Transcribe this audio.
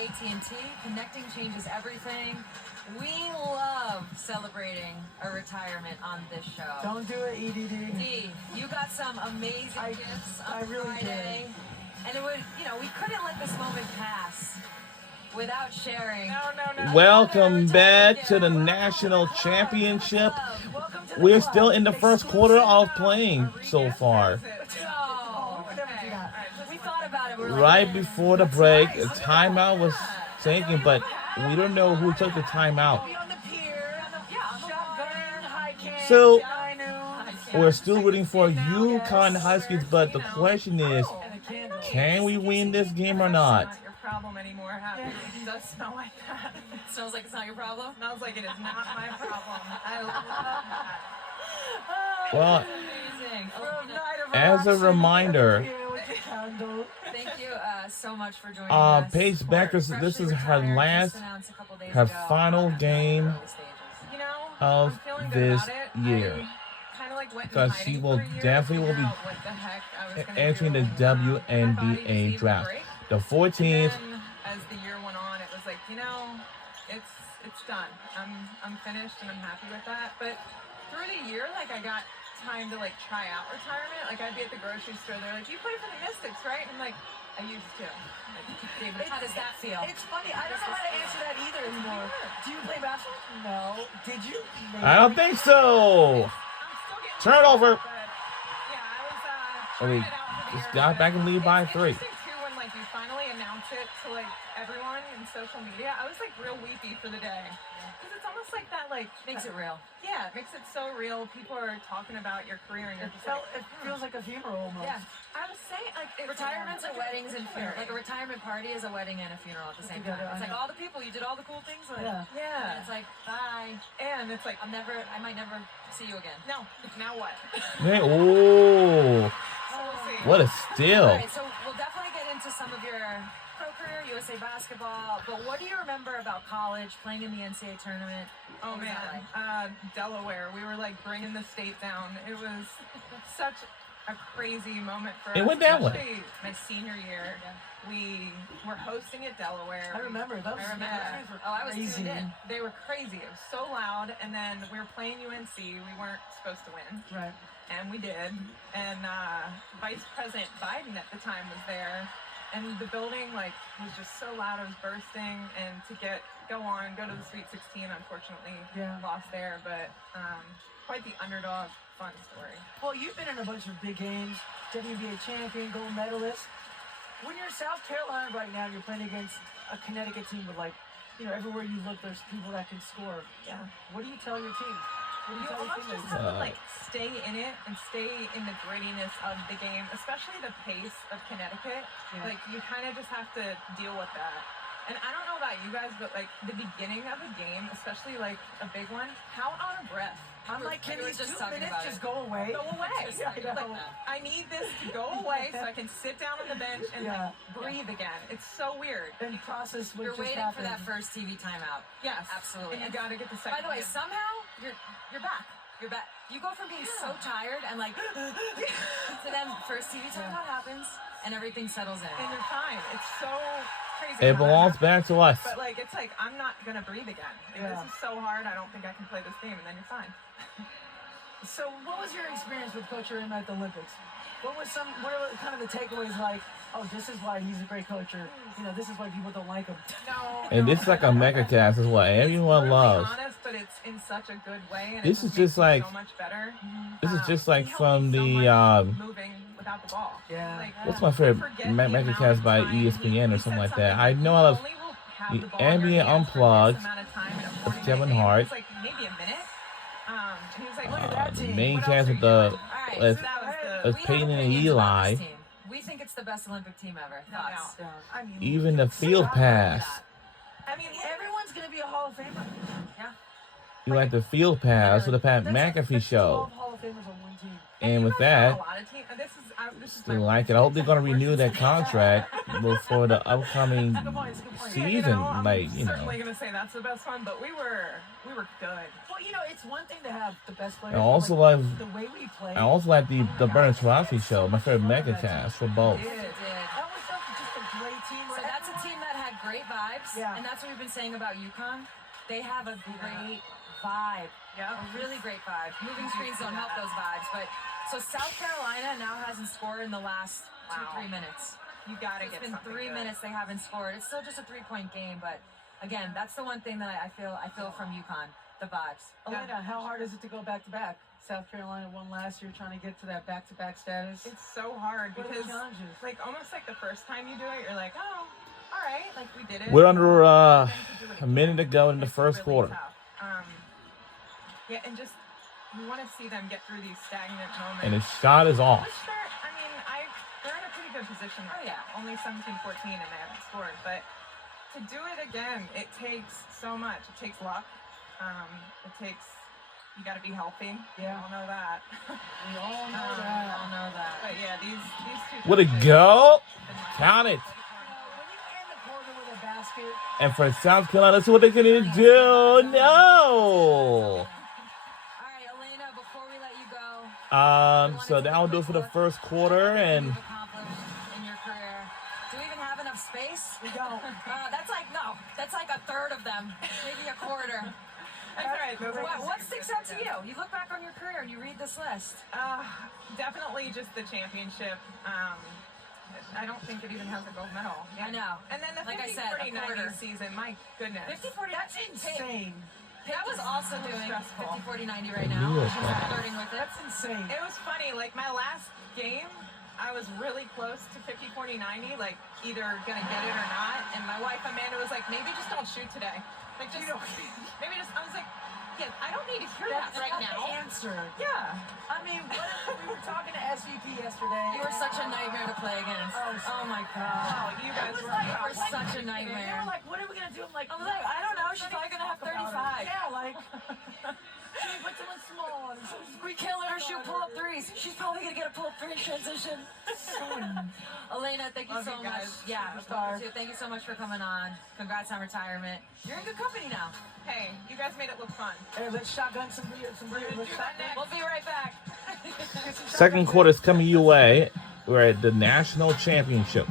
AT&T. Connecting changes everything. We love celebrating a retirement on this show. Don't do it, EDD. D, you got some amazing gifts on really Friday. did. And it would, we couldn't let this moment pass without sharing. No. Welcome back to the National Championship. We're still in the first quarter of playing so far. We thought about it. We were Right like, before the break, a timeout was taken, but we don't know who took the timeout. On the pier, on the shotgun, high can, So Dino. we're still rooting for UConn Huskies, but the question is, can we win this game or not? It's not your problem anymore. It does smell like that. It smells like it's not your problem. Smells like it is not my problem. I love that. Well, Amazing. as a reminder, Thank you so much for joining us. Paige Beckers, this is her last, her final game You know, of I'm feeling good this about it. year. I kind of like went in Because she hiding will for a year, definitely will figuring be out what the heck I was gonna entering do. the My body WNBA needed a draft. break. The 14th. And then, as the year went on, it was like, it's done. I'm finished and I'm happy with that. But through the year, like, I got time to like try out retirement. Like, I'd be at the grocery store. They're like, "You play for the Mystics, right?" I'm like, "I used to." Like, David, how does that feel? It's funny. I don't know how to answer that either anymore. Do you play basketball? No. Did you? I don't think so. I'm still getting Turn it over. But yeah, I was Oh, we trying it out for the just year, got but back in the lead by it's 3. interesting too when like you finally announce it to like everyone in social media. I was like real weepy for the day because it's almost like that like Makes it real. Yeah, it makes it so real. People are talking about your career and you're just like, It feels like a funeral almost. Yeah. I was saying like it's Retirements like are weddings and funerals. funeral. Like a retirement party is a wedding and a funeral at the same time. Together, It's I like know. all the people, you did all the cool things with. Yeah. Yeah, And it's like, bye. and it's like I might never see you again. no, now what? Man, oh, So we'll see. what a steal. All right, so we'll definitely get into some of your pro career, USA basketball, but what do you remember about college, playing in the NCAA tournament? Oh What was that man, Delaware. We were like bringing the state down. It was such a crazy moment for It us. went that way. Especially my senior year. Yeah. We were hosting at Delaware. I remember. Those I remember. games were Oh, I was crazy. tuned in. They were crazy. It was so loud. And then we were playing UNC. We weren't supposed to win, Right. and we did. And Vice President Biden at the time was there. And the building like was just so loud, it was bursting. And to go to the Sweet 16, unfortunately, Yeah. lost there. But quite the underdog, fun story. Well, you've been in a bunch of big games, WNBA champion, gold medalist. When you're in South Carolina right now, you're playing against a Connecticut team with like, everywhere you look, there's people that can score. Yeah. What do you tell your team? What do you You tell your almost just teammates? have to like stay in it and stay in the grittiness of the game, especially the pace of Connecticut. Yeah. Like you kind of just have to deal with that. And I don't know about you guys, but like the beginning of a game, especially like a big one, how out of breath. I'm like, can we were these just 2 talking minutes about just it. go away? Go away. Just Yeah, I like know. that. I need this to go away so I can sit down on the bench and Yeah. like breathe again. It's so weird. And process what You're just waiting for happened. that first TV timeout. Yes, Absolutely. And you got to get the By second. the way, one. somehow you're back. You're back. You go from being so tired and like to then first TV timeout happens and everything settles in. and you're fine. It's so crazy. It how that belongs happens. back to us. But like it's like I'm not gonna breathe again. Like, Yeah. This is so hard. I don't think I can play this game, and then you're fine. So, what was your experience with Coach Rim at the Olympics? What were kind of the takeaways like, oh, this is why he's a great coach, or, this is why people don't like him? No. And this is like a mega cast, is what everyone it's loves. brutally honest, but it's in such a good way, and This it is makes just me like- so much better. This is just like he helped from me so the much moving without the ball. Yeah. Like, what's my I favorite forget the mega amount cast of by time ESPN or he something said like that. something I know I you love only will have the the ball in your NBA hands for Unplugged this amount of time in a 40-minute Kevin game. Hart. It's like maybe a minute. And he was like, look at that that the team. main What cast else with are you the doing? All right, with so That was the with we have Peyton and opinions about Eli, this team. We think it's the best Olympic team ever. No Thoughts? doubt. Yeah. I mean, even the field pass. I mean, everyone's going to be a Hall of Famer. Yeah. You like the field pass with the Pat That's McAfee show. 12 Hall of Famers on one team. And with you guys know that, a lot of teams. This is still my like it. I hope they're gonna renew that contract for the upcoming Good point. It's a good point. season. I'm Like, certainly gonna say that's the best one, but we were good. Well, it's one thing to have the best players. I but, also like, love the way we play. I also like the Bernard Tarasi show, my favorite mega cast for both. Yes, it did. That was just a great team. So that's a team that had great vibes, Yeah. and that's what we've been saying about UConn. They have a great vibe, Yeah. a really great vibe. Moving screens don't help those vibes, but so South Carolina now hasn't scored in the last Wow. 2-3 minutes. You gotta It's get been something 3 good. minutes they haven't scored. It's still just a 3-point game, but again, that's the one thing that I feel from UConn, the vibes. Elena, how hard is it to go back to back? South Carolina won last year, trying to get to that back-to-back status. It's so hard What are the because, challenges? like, almost like the first time you do it, you're like, oh, all right, like we did it. We're under Then to do it a again, minute to go in the it's first really quarter. tough. Yeah, and just you want to see them get through these stagnant moments. And his shot is off. Which they're in a pretty good position right Oh, yeah. now. Only 17-14 and they haven't scored. But to do it again, it takes so much. It takes luck. You got to be healthy. Yeah. We all know that. We all know We that. all know that. But yeah, these two. What a coaches go! have been Count it. When you end the quarter with a basket, And for South Carolina, let's see what they can do. No. All right, Elena, before we let you go, So that will do it for the first quarter, and you've accomplished in your career. Do we even have enough space? we don't. That's like a third of them, maybe a quarter. That's all right. Those are What the sticks out to you? You look back on your career and you read this list. Definitely just the championship. I don't think it even has a gold medal. I know. And then the Like I 50, said, a 40, 90 quarter. season, my goodness. 50-40, That's insane. That was also So doing stressful. 50-40-90 right now. Yeah. She's flirting with it. That's insane. It was funny, like my last game, I was really close to 50, 40, 90, like either gonna get it or not. And my wife Amanda was like, maybe just don't shoot today. Like just, maybe just, I was like, yeah, I don't need to hear that That's right not now. the answer. Yeah. I mean, we were talking to SVP yesterday. You were such a nightmare to play against. Oh my Oh, god. you guys was were like- You were like, such a They nightmare. were like, what are we gonna do? I'm like, I was like, I don't know. She's probably gonna have 35. Yeah, like, she puts them in small. And so We kill her. She'll pull up threes. She's probably gonna get a pull up three transition. Elena, thank you Love so you much. guys. Yeah, Superstar. love you too. Thank you so much for coming on. Congrats on retirement. You're in good company now. Hey, you guys made it look fun. Hey, let's shotgun some beer. Let's shotgun. We'll be right back. second quarter is coming your way. We're at the national championship.